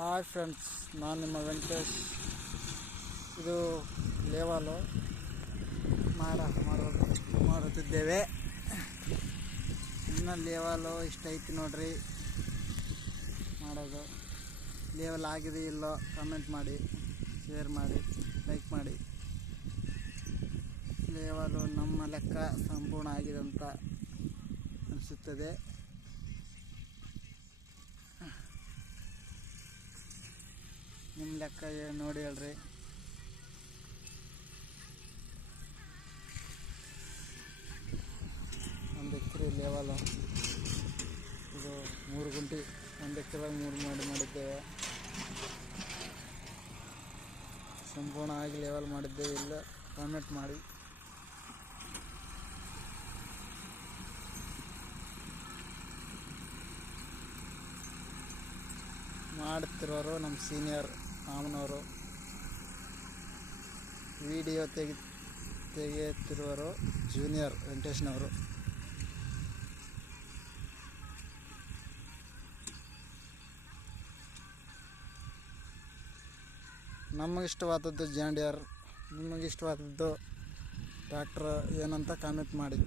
Hi friends ನಾನು ನಿಮ್ಮ ವೆಂಕಟೇಶ್. ಇದು ಲೇವಾಲು ಮಾಡ ಮಾಡೋದು ಮಾಡುತ್ತಿದ್ದೇವೆ. ಇನ್ನು ಲೇವಾಲು ಇಷ್ಟ ಐತಿ ನೋಡ್ರಿ. ಮಾಡೋದು. ಲೇವಲ್ ಆಗಿದೆ ಇಲ್ಲೋ ಕಮೆಂಟ್ ಮಾಡಿ ಶೇರ್ ಮಾಡಿ ಲೈಕ್ ಮಾಡಿ. ಲೇವಾಲು ನಮ್ಮ ಲೆಕ್ಕ ಸಂಪೂರ್ಣ ಆಗಿದೆ ಅಂತ ಅನಿಸುತ್ತದೆ. ನಿಮ್ಮ ಲೆಕ್ಕ ನೋಡಿ ಹೇಳ್ರಿ. ಒಂದು ಎಕರೆ ಲೆವಲು. ಇದು ಮೂರು ಗುಂಟೆ, ಒಂದು ಎಕರೆ ಮೂರು ಮಾಡಿ ಮಾಡಿದ್ದೇವೆ. ಸಂಪೂರ್ಣವಾಗಿ ಲೆವೆಲ್ ಮಾಡಿದ್ದೇವೆ, ಇಲ್ಲ ಕಾಮೆಂಟ್ ಮಾಡಿ. ಮಾಡ್ತಿರೋರು ನಮ್ಮ ಸೀನಿಯರ್ ಮಾಮನವರು ವಿಡಿಯೋ ತೆಗಿ ತೆಗೆಯುತ್ತಿರುವರು ಜೂನಿಯರ್ ವೆಂಕಟೇಶ್ನವರು. ನಮಗಿಷ್ಟವಾದದ್ದು ಜಾಂಡಿಯರ್ ನಿಮಗಿಷ್ಟವಾದದ್ದು ಟ್ರ್ಯಾಕ್ಟರ್ ಏನಂತ ಕಾಮೆಂಟ್ ಮಾಡಿ.